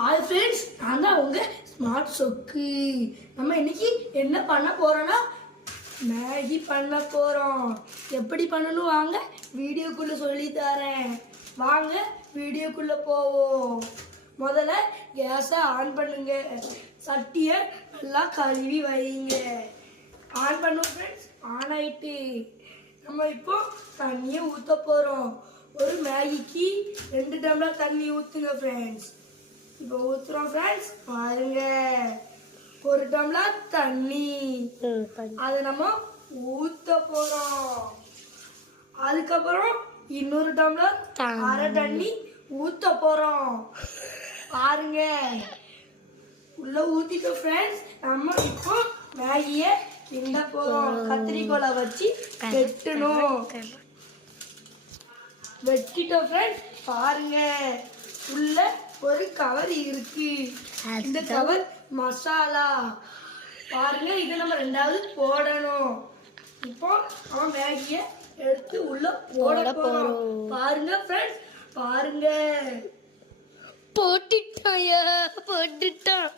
Hi friends, நான் தான் உங்க ஸ்மார்ட் சொக்கு. நம்ம இன்னைக்கு என்ன பண்ண போறோம்னா மேகி பண்ண போறோம். எப்படி பண்ணணும் வாங்க வீடியோக்குள்ள சொல்லி தரேன். வாங்க வீடியோக்குள்ள போவோம். முதல்ல கேஸை ஆன் பண்ணுங்க. சட்டியை நல்லா கழுவி வைங்க. ஆன் பண்ணுவோம் ஃப்ரெண்ட்ஸ். ஆன் ஆயிட்டு நம்ம இப்போ தண்ணியை ஊற்ற போகிறோம். ஒரு மேகிக்கு 2 டம்ளர் தண்ணி ஊற்றுங்க ஃப்ரெண்ட்ஸ். இப்போ ஊற்றுறோம் ஃப்ரெண்ட்ஸ். பாருங்க, 1 டம்ளர் தண்ணி அதை நம்ம ஊற்ற போகிறோம். அதுக்கப்புறம் இன்னொரு டம்ளர் அரை தண்ணி ஊற்ற போகிறோம். பாருங்க, உள்ள ஊற்றிட்டோம் ஃப்ரெண்ட்ஸ். நம்ம இப்போ மேகியை கிண்ட போகிறோம். கத்திரிக்கோலை வச்சு வெட்டணும். வெட்டிட்டோம் ஃப்ரெண்ட்ஸ். பாருங்க, உள்ள ஒரு கவர் இருக்கு. இந்த கவர் மசாலா. பாருங்க, இதை நம்ம 2வது போடணும். இப்போ நம்ம மேகியை எடுத்து உள்ள போட போறோம். பாருங்க ஃப்ரெண்ட்ஸ், பாருங்க, போட்டுட்டோம்.